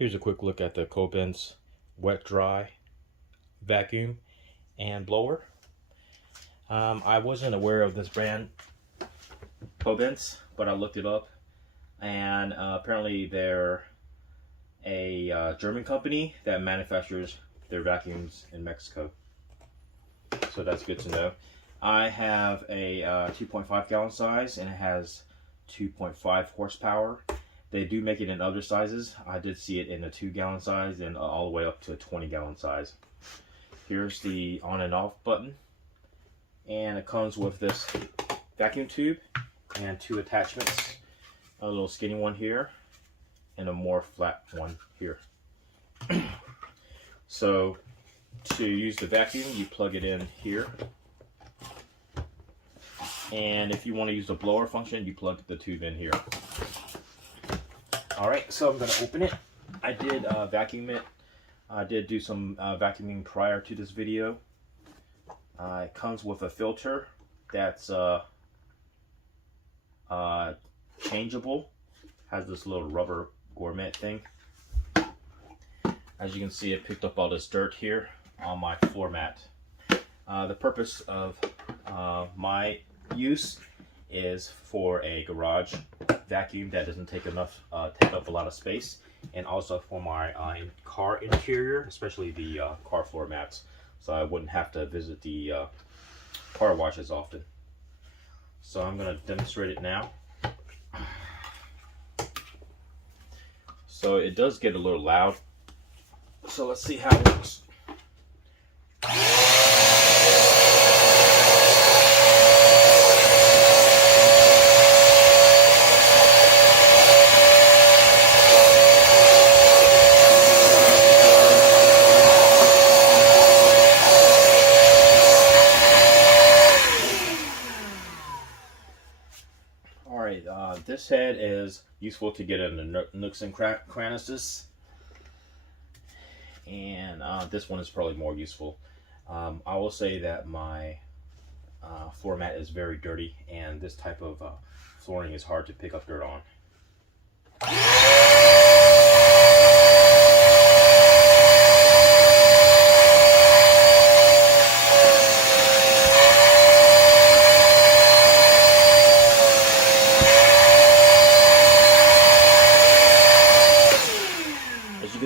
Here's a quick look at the Koblenz wet dry vacuum and blower. I wasn't aware of this brand Koblenz, but I looked it up, and apparently they're a German company that manufactures their vacuums in Mexico. So that's good to know. I have a 2.5 gallon size, and it has 2.5 horsepower. They do make it in other sizes. I did see it in a 2 gallon size and all the way up to a 20 gallon size. Here's the on and off button, and it comes with this vacuum tube and 2 attachments, a little skinny one here and a more flat one here. So to use the vacuum, you plug it in here, and if you want to use the blower function, you plug the tube in here. Alright, so I'm going to open it. I did vacuum it. I did do some vacuuming prior to this video. It comes with a filter that's changeable. Has this little rubber gourmet thing. As you can see, it picked up all this dirt here on my floor mat. The purpose of my use is for a garage vacuum that doesn't take up a lot of space, and also for my car interior, especially the car floor mats, so I wouldn't have to visit the car wash as often. So I'm going to demonstrate it now. So it does get a little loud, so let's see how it works. This head is useful to get in the nooks and crannies, and this one is probably more useful. I will say that my floor mat is very dirty, and this type of flooring is hard to pick up dirt on.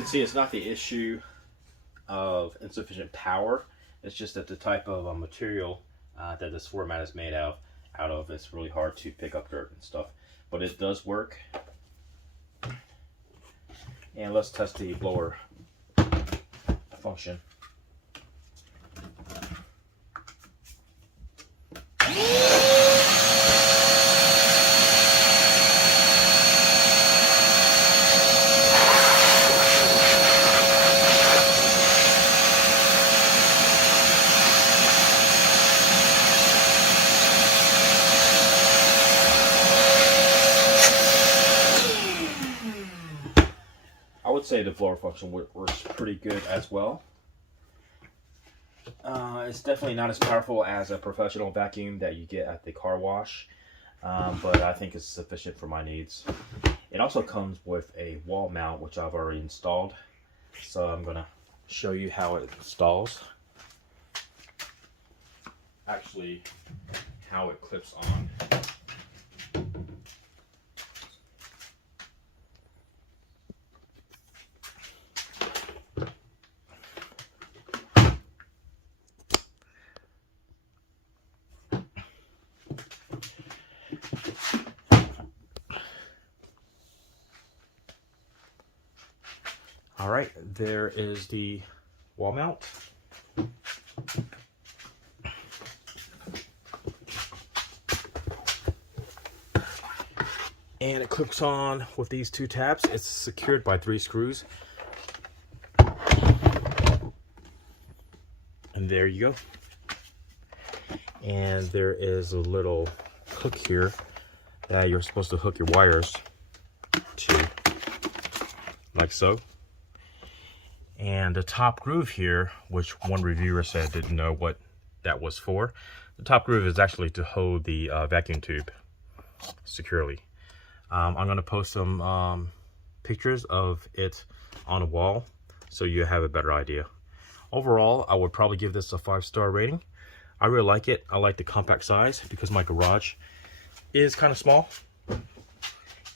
See, it's not the issue of insufficient power. It's just that the type of material that this floor mat is made out of, it's really hard to pick up dirt and stuff. But it does work. And let's test the blower function. I would say the blower function works pretty good as well. It's definitely not as powerful as a professional vacuum that you get at the car wash, but I think it's sufficient for my needs. It also comes with a wall mount, which I've already installed, so I'm going to show you how it installs. Actually, how it clips on. All right, there is the wall mount. And it clips on with these 2 tabs. It's secured by 3 screws. And there you go. And there is a little hook here that you're supposed to hook your wires to, like so. And the top groove here, which one reviewer said didn't know what that was for, the top groove is actually to hold the vacuum tube securely. I'm going to post some pictures of it on a wall so you have a better idea. Overall, I would probably give this a 5-star rating. I really like it. I like the compact size because my garage is kind of small,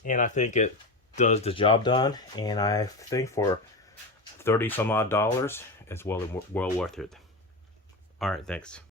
and I think it does the job done, and I think for 30 some odd dollars it's well worth it. All right, thanks.